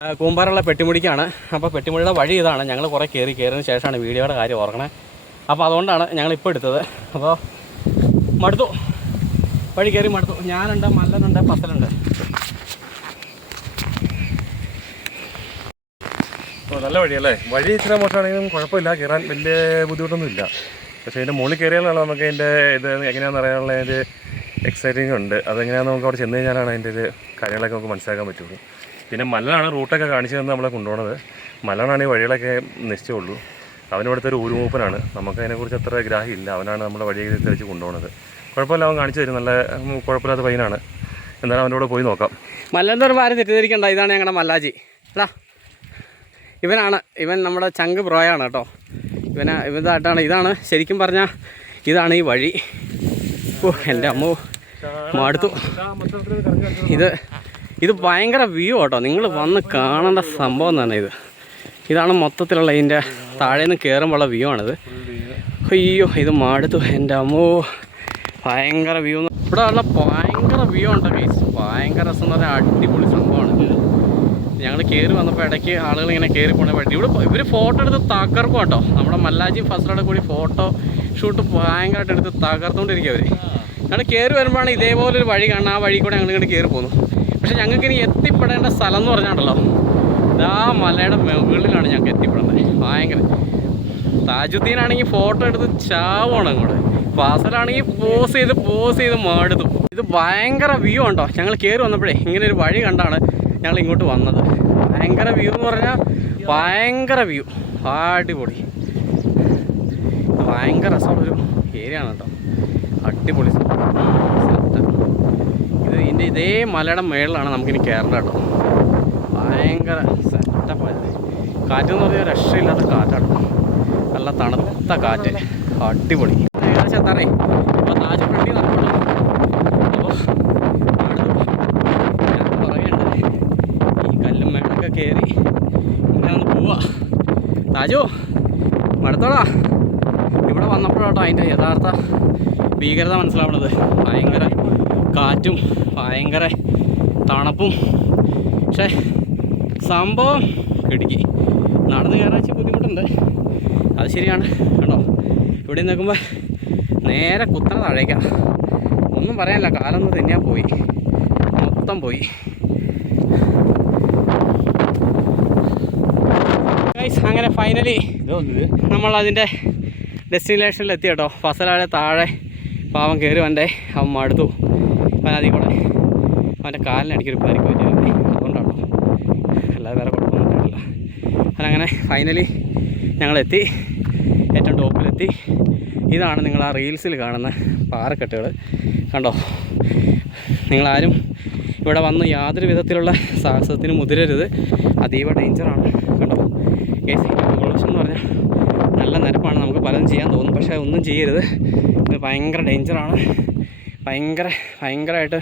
കൂമ്പാറുള്ള പെട്ടിമുടിക്കാണ്. അപ്പോൾ പെട്ടിമുടിയുടെ വഴി ഇതാണ്. ഞങ്ങൾ കുറേ കയറിയതിന് ശേഷമാണ് വീഡിയോയുടെ കാര്യം ഓർക്കണേ. അപ്പോൾ അതുകൊണ്ടാണ് ഞങ്ങളിപ്പോൾ എടുത്തത്. അപ്പോൾ മടുത്തു, വഴി കയറി മടുത്തു. ഞാനുണ്ട്, മല്ലനുണ്ട്, പത്തലുണ്ട്. നല്ല വഴിയല്ലേ. വഴി ഇച്ചിരി മോശമാണെങ്കിലും കുഴപ്പമില്ല, കയറാൻ വലിയ ബുദ്ധിമുട്ടൊന്നുമില്ല. പക്ഷേ ഇതിൻ്റെ മുകളിൽ കയറിയാലാണ് നമുക്ക് അതിൻ്റെ ഇത് എങ്ങനെയാണെന്ന് അറിയാനുള്ള ഒരു എക്സൈറ്റിംഗ് ഉണ്ട്. അതെങ്ങനെയാണെന്ന് നമുക്ക് അവിടെ ചെന്ന് കഴിഞ്ഞാലാണ് അതിൻ്റെ ഒരു കാര്യങ്ങളൊക്കെ നമുക്ക് മനസ്സിലാക്കാൻ പറ്റുള്ളൂ. പിന്നെ മല്ലനാണ് റൂട്ടൊക്കെ കാണിച്ചു തന്ന് നമ്മളെ കൊണ്ടുപോകുന്നത്. മല്ലനാണ് ഈ വഴികളൊക്കെ നിശ്ചയമുള്ളൂ. അവനിവിടുത്തെ ഒരു ഊരുമൂപ്പനാണ്. നമുക്ക് അതിനെക്കുറിച്ച് അത്ര ഗ്രാഹ്യമില്ല. അവനാണ് നമ്മുടെ വഴിയൊക്കെ തെളിച്ച് കൊണ്ടുപോകുന്നത്. കുഴപ്പമില്ല, അവൻ കാണിച്ചു തരും. നല്ല കുഴപ്പമില്ലാത്ത പയ്യനാണ്. എന്നാലും അവൻ്റെ കൂടെ പോയി നോക്കാം. മല്ലൻ്റെ ഒരു ഭാരം തെറ്റിദ്ധരിക്കണ്ട. ഇതാണ് ഞങ്ങളുടെ മല്ലാജി. എടാ, ഇവൻ നമ്മുടെ ചങ്ക് ബ്രോയാണ് കേട്ടോ. ഇതാണ് ശരിക്കും പറഞ്ഞാൽ ഇതാണ് ഈ വഴി. ഓ എൻ്റെ അമ്മോ, മടുത്തു. ഇത് ഭയങ്കര വ്യൂ കേട്ടോ. നിങ്ങൾ വന്ന് കാണേണ്ട സംഭവം തന്നെ ഇതാണ് മൊത്തത്തിലുള്ള ഇതിൻ്റെ താഴേന്ന് കയറുമ്പോഴുള്ള വ്യൂ ആണിത്. അയ്യോ, ഇത് മടുത്തു എൻ്റെ അമ്മോ. ഭയങ്കര വ്യൂ. ഇവിടെ ഉള്ള ഭയങ്കര വ്യൂ ഉണ്ട് ഗൈസ്. ഭയങ്കര രസം എന്ന് പറഞ്ഞാൽ അടിപൊളി സംഭവമാണ്. ഞങ്ങൾ കയറി വന്നപ്പോൾ ഇടയ്ക്ക് ആളുകൾ ഇങ്ങനെ കയറി പോണ വഴി ഇവർ ഫോട്ടോ എടുത്ത് തകർക്കും കേട്ടോ. നമ്മുടെ മല്ലാജി ഫസലോടെ കൂടി ഫോട്ടോ ഷൂട്ട് ഭയങ്കരമായിട്ട് എടുത്ത് തകർത്തുകൊണ്ടിരിക്കുക അവർ. ഞങ്ങൾ കയറി വരുമ്പോഴാണ് ഇതേപോലൊരു വഴി കാണുന്നത്. ആ വഴി കൂടെ ഞങ്ങൾ ഇങ്ങോട്ട് കയറി പോന്നു. പക്ഷെ ഞങ്ങൾക്ക് ഇനി എത്തിപ്പെടേണ്ട സ്ഥലം എന്ന് പറഞ്ഞാണ്ടല്ലോ, ഇതാ മലയുടെ മുകളിലാണ് ഞങ്ങൾക്ക് എത്തിപ്പെടേണ്ടത്. ഭയങ്കര താജുദ്ദീനാണെങ്കിൽ ഫോട്ടോ എടുത്ത് ചാവാണ് അങ്ങോട്ട്. ഫസലാണെങ്കിൽ പോസ് ചെയ്ത് മടുത്തു. ഇത് ഭയങ്കര വ്യൂ ഉണ്ടോ. ഞങ്ങൾ കയറി വന്നപ്പോഴേ ഇങ്ങനെ ഒരു വഴി കണ്ടാണ് ഞങ്ങൾ ഇങ്ങോട്ട് വന്നത്. ഭയങ്കര വ്യൂ എന്ന് പറഞ്ഞാൽ ഭയങ്കര വ്യൂ, അടിപൊളി, ഭയങ്കര രസമുള്ളൊരു ഏരിയ ആണ് കേട്ടോ. അടിപൊളി സെറ്റ്. ഇതിൻ്റെ ഇതേ മലയുടെ മേളിലാണ് നമുക്കിനി കയറേണ്ടത് കേട്ടോ. ഭയങ്കര സെറ്റപ്പായത്. കാറ്റെന്ന് പറഞ്ഞാൽ രക്ഷയില്ലാത്ത കാറ്റാണ്. നല്ല തണുത്ത കാറ്റ്, അടിപൊളി. ഏകദേശം എത്താറേ. അപ്പോൾ താജ് ഫ്രണ്ടി നടക്കണം. അപ്പോൾ കയറി ഇങ്ങനെ ഒന്ന് പോവാ. താജു മടുത്തോടാ. ഇവിടെ വന്നപ്പോഴാട്ടോ അതിൻ്റെ യഥാർത്ഥ ഭീകരത മനസ്സിലാവുന്നത്. ഭയങ്കര കാറ്റും ഭയങ്കര തണുപ്പും. പക്ഷേ സംഭവം ഇടുക്കി നടന്ന് കയറാൻ വെച്ച് ബുദ്ധിമുട്ടുണ്ട്. അത് ശരിയാണ് കേട്ടോ. ഇവിടെ നിൽക്കുമ്പോൾ നേരെ കുത്തണ താഴേക്കാം. ഒന്നും പറയാനില്ല, കാലൊന്നും തന്നെയാ പോയി, മൊത്തം പോയി. അങ്ങനെ ഫൈനലി നമ്മൾ അതിൻ്റെ ഡെസ്റ്റിനേഷനിൽ എത്തി കേട്ടോ. ഫസലാടെ താഴെ പാവം കയറി വൻ്റെ അവൻ മടുത്തു. അവൻ അതിൽ കൂടെ അവൻ്റെ കാലിനടിക്കൊരു പരിക്ക് പറ്റിയത്. അതുകൊണ്ടാണോ, അല്ലാതെ വേറെ കുഴപ്പമൊന്നും ഉണ്ടായിട്ടില്ല. അങ്ങനെ ഫൈനലി ഞങ്ങളെത്തി, ഏറ്റവും ടോപ്പിലെത്തി. ഇതാണ് നിങ്ങൾ ആ റീൽസിൽ കാണുന്ന പാറക്കെട്ടുകൾ കണ്ടോ. നിങ്ങളാരും ഇവിടെ വന്ന് യാതൊരു വിധത്തിലുള്ള സാഹസത്തിന് മുതിരരുത്. അതീവ ഡേഞ്ചറാണ് കേട്ടോ. കേസ് മുകൾവശം എന്ന് പറഞ്ഞാൽ നല്ല നിരപ്പാണ്. നമുക്ക് പലതും ചെയ്യാൻ തോന്നും, പക്ഷേ ഒന്നും ചെയ്യരുത്. ഇത് ഭയങ്കര ഡേഞ്ചറാണ്. ഭയങ്കരമായിട്ട്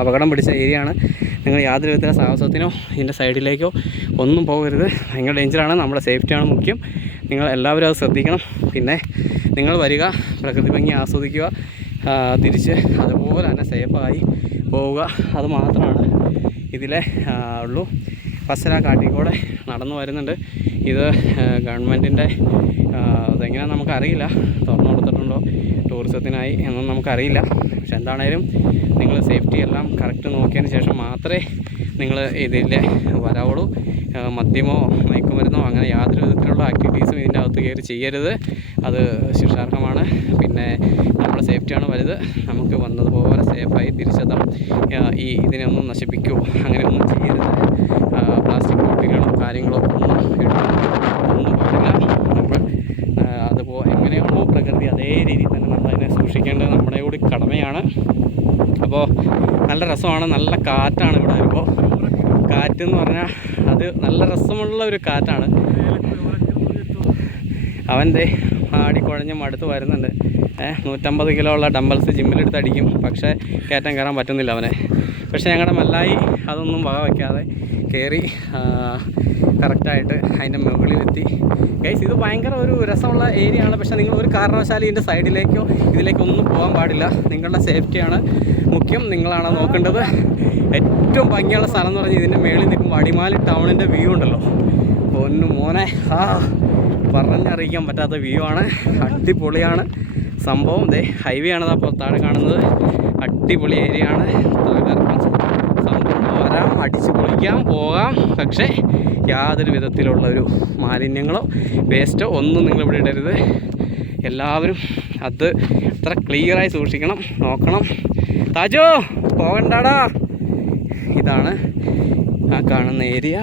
അപകടം പിടിച്ച ഏരിയയാണ്. നിങ്ങൾ യാതൊരു വിധത്തിലുള്ള സാഹസത്തിനോ ഇതിൻ്റെ സൈഡിലേക്കോ ഒന്നും പോകരുത്. ഭയങ്കര ഡേഞ്ചറാണ്. നമ്മുടെ സേഫ്റ്റിയാണ് മുഖ്യം. നിങ്ങൾ എല്ലാവരും അത് ശ്രദ്ധിക്കണം. പിന്നെ നിങ്ങൾ വരിക, പ്രകൃതി ഭംഗി ആസ്വദിക്കുക, തിരിച്ച് അതുപോലെ തന്നെ സേഫായി പോവുക. അത് മാത്രമാണ് ഇതിലെ ഉള്ളൂ. ഫസല കാട്ടിക്കൂടെ നടന്നു വരുന്നുണ്ട്. ഇത് ഗവൺമെൻറ്റിൻ്റെ അതെങ്ങനെയാണെന്ന് നമുക്കറിയില്ല. തുറന്നു കൊടുത്തിട്ടുണ്ടോ ടൂറിസത്തിനായി എന്നൊന്നും നമുക്കറിയില്ല. പക്ഷെ എന്താണേലും നിങ്ങൾ സേഫ്റ്റി എല്ലാം കറക്റ്റ് നോക്കിയതിന് ശേഷം മാത്രമേ നിങ്ങൾ ഇതിലെ വരാവുള്ളൂ. മദ്യമോ മയക്കുമരുന്നോ അങ്ങനെ യാതൊരു വിധത്തിലുള്ള ആക്ടിവിറ്റീസും ഇതിൻ്റെ അകത്ത് കയറി ചെയ്യരുത്. അത് ശിക്ഷാർഹമാണ്. പിന്നെ നമ്മുടെ സേഫ്റ്റിയാണ് വലുത്. നമുക്ക് വന്നതുപോലെ സേഫായി തിരിച്ചെത്താം. ഇതിനെയൊന്നും നശിപ്പിക്കുമോ അങ്ങനെയൊന്നും ചെയ്യരുത്. പ്ലാസ്റ്റിക് ബോട്ടിലുകളോ കാര്യങ്ങളോ ഒന്നും പാടില്ല. നമ്മൾ എങ്ങനെയാണോ പ്രകൃതി അതേ രീതിയിൽ തന്നെ നമ്മളതിനെ സൂക്ഷിക്കേണ്ടത് നമ്മുടെ കൂടി കടമയാണ്. അപ്പോൾ നല്ല രസമാണ്, നല്ല കാറ്റാണ് ഇവിടെ വരുമ്പോൾ. കാറ്റെന്ന് പറഞ്ഞാൽ അത് നല്ല രസമുള്ള ഒരു കാറ്റാണ്. അവൻ്റെ ആടിക്കുഴഞ്ഞ് മടുത്ത് വരുന്നുണ്ട്. 150 കിലോ ഉള്ള ഡംബൽസ് ജിമ്മിലെടുത്ത് അടിക്കും, പക്ഷേ കയറ്റാൻ കയറാൻ പറ്റുന്നില്ല അവനെ. പക്ഷേ ഞങ്ങളുടെ മല്ലായി അതൊന്നും വക വയ്ക്കാതെ കയറി കറക്റ്റായിട്ട് അതിൻ്റെ മുകളിലെത്തി. ഗൈസ്, ഇത് ഭയങ്കര ഒരു രസമുള്ള ഏരിയ ആണ്. പക്ഷേ നിങ്ങൾ ഒരു കാരണവശാലും ഇതിൻ്റെ സൈഡിലേക്കോ ഇതിലേക്കൊന്നും പോകാൻ പാടില്ല. നിങ്ങളുടെ സേഫ്റ്റിയാണ് മുഖ്യം. നിങ്ങളാണ് നോക്കേണ്ടത്. ഏറ്റവും ഭംഗിയുള്ള സ്ഥലം എന്ന് പറഞ്ഞാൽ ഇതിൻ്റെ മേളിൽ നിൽക്കുമ്പോൾ അടിമാലി ടൗണിൻ്റെ വ്യൂ ഉണ്ടല്ലോ, പൊന്നു മോനെ, പറഞ്ഞറിയിക്കാൻ പറ്റാത്ത വ്യൂ ആണ്. അടിപൊളിയാണ് സംഭവം. ദേ ഹൈവേ ആണ് അപ്പോൾ താഴെ കാണുന്നത്. അടിപൊളി ഏരിയ ആണ്. തകർപ്പൻ സംഭവം. വരാം, അടിച്ച് പൊളിക്കാം, പോകാം. പക്ഷേ യാതൊരു വിധത്തിലുള്ളൊരു മാലിന്യങ്ങളോ വേസ്റ്റോ ഒന്നും നിങ്ങളിവിടെ ഇടരുത്. എല്ലാവരും അത് അത്ര ക്ലിയറായി സൂക്ഷിക്കണം, നോക്കണം. താജോ പോകണ്ടാടാ. ഇതാണ് ആ കാണുന്ന ഏരിയ.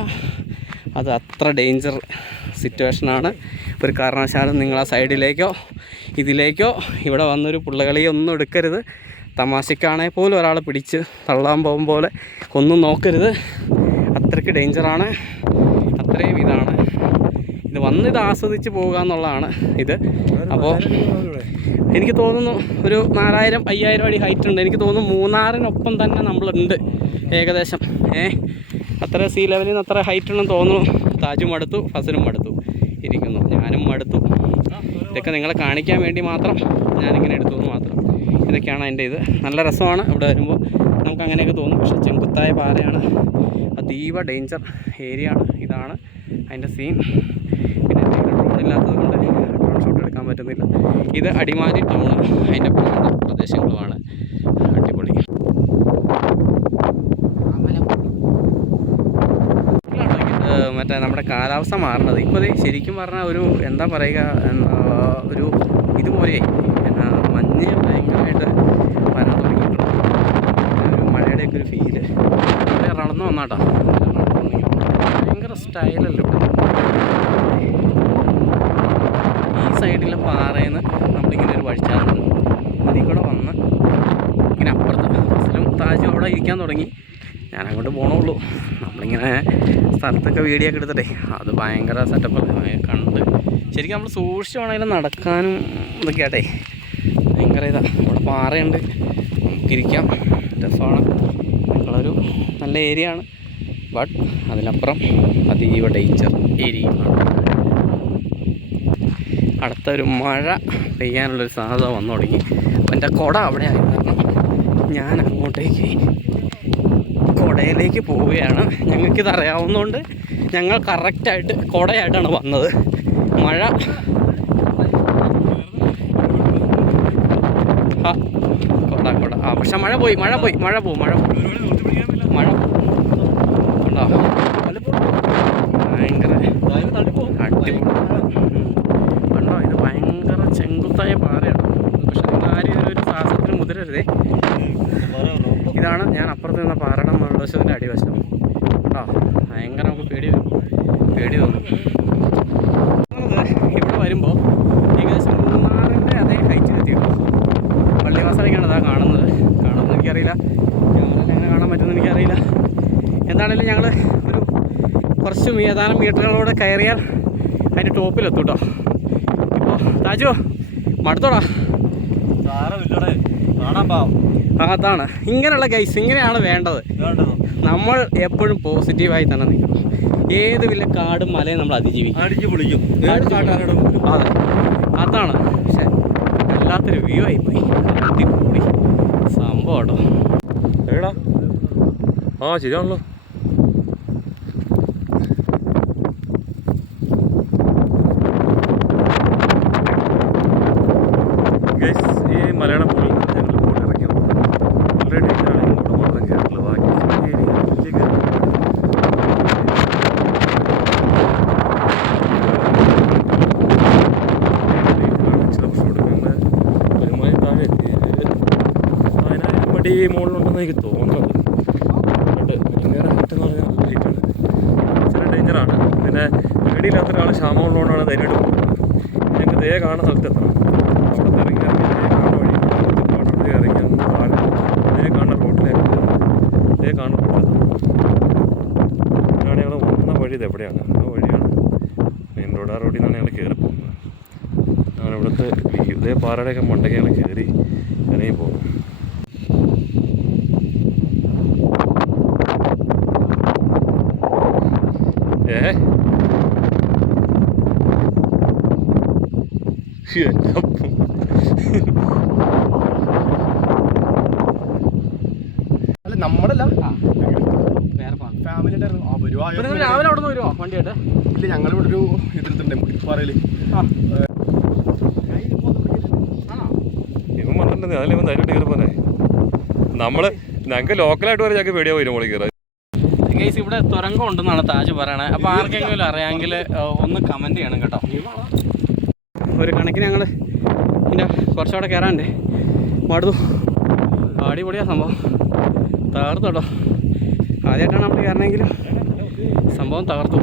അത് അത്ര ഡേഞ്ചർ സിറ്റുവേഷനാണ്. ഒരു കാരണവശാലും നിങ്ങൾ ആ സൈഡിലേക്കോ ഇതിലേക്കോ ഇവിടെ വന്നൊരു പുള്ളകളിയോ ഒന്നും എടുക്കരുത്. തമാശക്കാണെങ്കിൽ പോലും ഒരാളെ പിടിച്ച് തള്ളാൻ പോകും പോലെ ഒന്നും നോക്കരുത്. അത്രയ്ക്ക് ഡേഞ്ചറാണ്. അത്രയും ഇതാണ്. ഇത് വന്നിത് ആസ്വദിച്ച് പോകുക എന്നുള്ളതാണ് ഇത്. അപ്പോൾ എനിക്ക് തോന്നുന്നു ഒരു 4000-5000 അടി ഹൈറ്റ് ഉണ്ട്. എനിക്ക് തോന്നുന്നു മൂന്നാറിനൊപ്പം തന്നെ നമ്മളുണ്ട് ഏകദേശം. അത്ര സീ ലെവലിൽ നിന്ന് അത്ര ഹൈറ്റ് ഉണ്ടെന്ന് തോന്നുന്നു. താജും മടുത്തു, ഫസലും മടുത്തു ഇരിക്കുന്നു, ഞാനും മടുത്തു. ഇതൊക്കെ നിങ്ങളെ കാണിക്കാൻ വേണ്ടി മാത്രം ഞാനിങ്ങനെ എടുത്തു എന്ന് മാത്രം. ഇതൊക്കെയാണ് എൻ്റെ ഇത്. നല്ല രസമാണ് ഇവിടെ വരുമ്പോൾ, നമുക്ക് അങ്ങനെയൊക്കെ തോന്നും. പക്ഷേ ചെങ്കുത്തായ പാറയാണ്, അതീവ ഡേഞ്ചർ ഏരിയ ആണ്. ഇതാണ് അതിൻ്റെ സീൻ. പിന്നെ ഡ്രോൺ ഇല്ലാത്തത് കൊണ്ട് ഡ്രോൺ ഷോട്ട് എടുക്കാൻ പറ്റുന്നില്ല. ഇത് അടിമാലി ടൗൺ, അതിൻ്റെ പ്രദേശങ്ങളുമാണ്. അടിപൊളി. മറ്റേ നമ്മുടെ കാലാവസ്ഥ മാറുന്നത് ഇപ്പോൾ ശരിക്കും പറഞ്ഞാൽ ഒരു എന്താ പറയുക, ഒരു ഇതുപോലെ മഞ്ഞ് ഭയങ്കരമായിട്ട് വരാൻ തുടങ്ങിയിട്ടുണ്ട്. ഒരു മഴയുടെയൊക്കെ ഒരു ഫീല്. ഇവിടെ റളന്ന് വന്നാട്ടോ, ഭയങ്കര സ്റ്റൈലല്ല ഇവിടെ. ഈ സൈഡിലെ പാറയിൽ നിന്ന് നമ്മളിങ്ങനെ ഒരു വഴിച്ചാറുണ്ട്, അതിൽ കൂടെ വന്ന് ഇങ്ങനെ അപ്പുറത്ത് ഫസ്റ്റിലും താജും അവിടെ ഇരിക്കാൻ തുടങ്ങി. ഞാൻ അങ്ങോട്ട് പോകണുള്ളൂ. നമ്മളിങ്ങനെ സ്ഥലത്തൊക്കെ വീഡിയോ ഒക്കെ എടുത്തിട്ടേ അത് ഭയങ്കര സെറ്റപ്പല്ലേ കണ്ട്. ശരിക്കും നമ്മൾ സൂക്ഷിച്ച് വേണമെങ്കിലും നടക്കാനും ഇതൊക്കെ ആട്ടെ ഭയങ്കര ഇതാണ്. അവിടെ പാറയുണ്ട്, നമുക്കിരിക്കാം, രസമാണ്. നിങ്ങളൊരു നല്ല ഏരിയ ആണ്. ബട്ട് അതിനപ്പുറം അതീവ ഡേഞ്ചർ ഏരിയ. അടുത്തൊരു മഴ പെയ്യാനുള്ളൊരു സാധ്യത വന്നു തുടങ്ങി. അപ്പം എൻ്റെ കുട അവിടെ ആയി കാരണം ഞാൻ അങ്ങോട്ടേക്ക് കുടയിലേക്ക് പോവുകയാണ്. ഞങ്ങൾക്കിത് അറിയാവുന്നതുകൊണ്ട് ഞങ്ങൾ കറക്റ്റായിട്ട് കുടയായിട്ടാണ് വന്നത്. മഴ കുട പക്ഷെ മഴ പോയി ഉണ്ടോ ഭയങ്കര അടിപൊളി ഉണ്ടോ. ഇത് ഭയങ്കര ചെങ്കുത്തായ പാറയാണ്. പക്ഷെ നിങ്ങൾ ആരും ഇതിനൊരു സാഹസത്തിന് മുതിരരുതേ. ഇതാണ് ഞാൻ അപ്പുറത്ത് നിന്ന പാറയുടെ മുകൾവശത്തിൻ്റെ അടിവശം. ഭയങ്കര നമുക്ക് പേടി തോന്നും. ഇവിടെ വരുമ്പോൾ ഏകദേശം മൂന്നാറിൻ്റെ അതേ ഹൈറ്റിൽ എത്തിയിട്ടു. പള്ളിവാസലൊക്കെയാണ് അതാ കാണുന്നത് എനിക്കറിയില്ല, ക്യാമറയിൽ എങ്ങനെ കാണാൻ പറ്റുമെന്ന് എനിക്കറിയില്ല. എന്താണെങ്കിലും ഞങ്ങൾ ഒരു കുറച്ച് ഏതാനും മീറ്ററുകളോടെ കയറിയാൽ അതിൻ്റെ ടോപ്പിലെത്തും കേട്ടോ. ഇപ്പോൾ താജു മടുത്തോടാ. അതാണ് ഇങ്ങനെയുള്ള ഗൈസ്, ഇങ്ങനെയാണ് വേണ്ടത്. നമ്മൾ എപ്പോഴും പോസിറ്റീവായി തന്നെ നിൽക്കണം. ഏത് വലിയ കാടും മലയും നമ്മൾ അതിജീവിക്കും, അതെ അതാണ്. പക്ഷെ വല്ലാത്തൊരു വ്യൂ ആയിപ്പോയി. അടിപൊളി സംഭവം കേട്ടോ. എടാ ശരിയാണല്ലോ. ഈ മലയാളം പോയി ഞങ്ങൾ ബോട്ട് ഇറങ്ങിയത് വളരെ ഡേഞ്ചറാണ്. ഇങ്ങോട്ട് മാത്രം കയറില്ല, ബാക്കി പടി മുകളിലുണ്ടെന്ന് എനിക്ക് തോന്നുന്നത്. നേരെ ഹൈറ്റെന്ന് പറഞ്ഞാൽ നല്ല ഹൈറ്റാണ്, ചില ഡേഞ്ചറാണ്. പിന്നെ പേടിയില്ലാത്ത ഒരാൾ ക്ഷാമമുള്ളതുകൊണ്ടാണ് ധൈര്യമായിട്ട് പോകുന്നത്. ഞങ്ങൾക്ക് ദേ കാണുന്ന സ്ഥലത്ത് എത്തണം. അവിടുത്തെ ഇറങ്ങിയാൽ കാണുന്ന വഴി ഇറങ്ങിയാൽ ഇതേ കാണുന്ന റോട്ടിലേക്ക് ഇതേ കാണുന്ന റോട്ടിലെത്തണം. ഇതാണ് ഞങ്ങൾ വന്ന വഴി. ഇത് എവിടെയാണ്? ആ വഴിയാണ് മെയിൻ റോഡ്. ആ റോഡിൽ നിന്നാണ് ഞങ്ങൾ കയറി പോകുന്നത്. ഞാൻ ഇവിടുത്തെ ഇതേ പാറയുടെയൊക്കെ മണ്ടയ്ക്ക് ഞങ്ങൾ കയറി ഇറങ്ങി പോകുന്നു. അല്ല നമ്മളല്ല നിങ്ങൾ രാവിലെ അവിടെ നിന്ന് വരുമോ വണ്ടിയായിട്ട്? ഇല്ല, ഞങ്ങളിവിടെ ഒരു എതിർത്തുണ്ട് മുടിപ്പാറയിൽ. ഇവൻ വന്നിട്ടുണ്ട്, അതിൽ ഇവൻ ധൈര്യം കയറി പോന്നെ. ഞങ്ങൾക്ക് ലോക്കലായിട്ട് വരെ ഞങ്ങൾക്ക് പേടിയാവും ഇതിന് മുകളിൽ കയറാൻ. ഗൈസ് ഇവിടെ തുരങ്കം ഉണ്ടെന്നാണ് താജ് പറയണത്. അപ്പോൾ ആർക്കെങ്കിലും അറിയാമെങ്കിൽ ഒന്ന് കമൻറ്റ് ചെയ്യണം കേട്ടോ. ഒരു കണക്കിന് ഞങ്ങൾ ഇതിൻ്റെ കുറച്ചുകൂടെ കയറാണ്ട് മടുത്തു. അടിപൊളിയാണ് സംഭവം, തകർത്തു കേട്ടോ. ആദ്യമായിട്ടാണ് നമ്മൾ കയറണമെങ്കിലും സംഭവം തകർത്തു.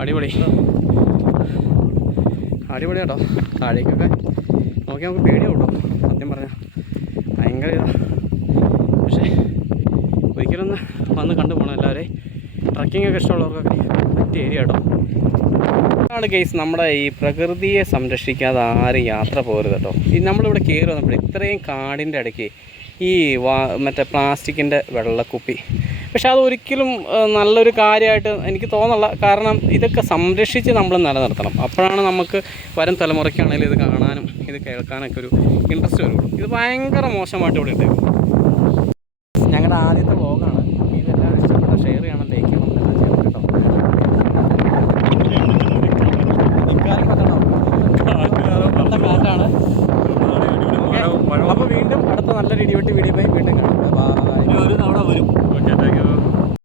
അടിപൊളി അടിപൊളി കേട്ടോ. താഴേക്കൊക്കെ നോക്കി നമുക്ക് പേടിയാവും കേട്ടോ, സത്യം പറഞ്ഞാൽ ഭയങ്കര ഇതാണ്. പക്ഷേ ഒരിക്കലൊന്ന് വന്ന് കണ്ടു പോകണം എല്ലാവരെയും. ട്രക്കിംഗ് ഒക്കെ ഇഷ്ടമുള്ളവർക്കൊക്കെ പറ്റിയ ഏരിയ കേട്ടോ. ആണ് കേസ്, നമ്മുടെ ഈ പ്രകൃതിയെ സംരക്ഷിക്കാതെ ആരും യാത്ര പോകരുത് കേട്ടോ. ഈ നമ്മളിവിടെ കയറി വന്നപ്പോൾ ഇത്രയും കാടിൻ്റെ ഇടയ്ക്ക് ഈ മറ്റേ പ്ലാസ്റ്റിക്കിൻ്റെ വെള്ളക്കുപ്പി, പക്ഷെ അതൊരിക്കലും നല്ലൊരു കാര്യമായിട്ട് എനിക്ക് തോന്നുന്നില്ല. കാരണം ഇതൊക്കെ സംരക്ഷിച്ച് നമ്മൾ നിലനിർത്തണം. അപ്പോഴാണ് നമുക്ക് വരും തലമുറയ്ക്കാണെങ്കിലും ഇത് കാണാനും ഇത് കേൾക്കാനൊക്കെ ഒരു ഇൻട്രസ്റ്റ് വരുള്ളൂ. ഇത് ഭയങ്കര മോശമായിട്ട് ഇവിടെ ഉണ്ടായിരുന്നു. ഞങ്ങളുടെ ആദ്യത്തെ വ്ളോഗാണ്. ഇതെല്ലാവരും ഇഷ്ടപ്പെട്ട ഷെയർ ചെയ്യണം, ലൈക്ക് ചെയ്യണം, എല്ലാം ചെയ്യണം കേട്ടോ. കാറ്റാണ്. അപ്പോൾ വീണ്ടും അടുത്ത നല്ലൊരു ഇടിവെട്ടി വീഡിയോ വീണ്ടും കാണാം. ബൈ. ഒരു തവണ വരും. Okay, thank you.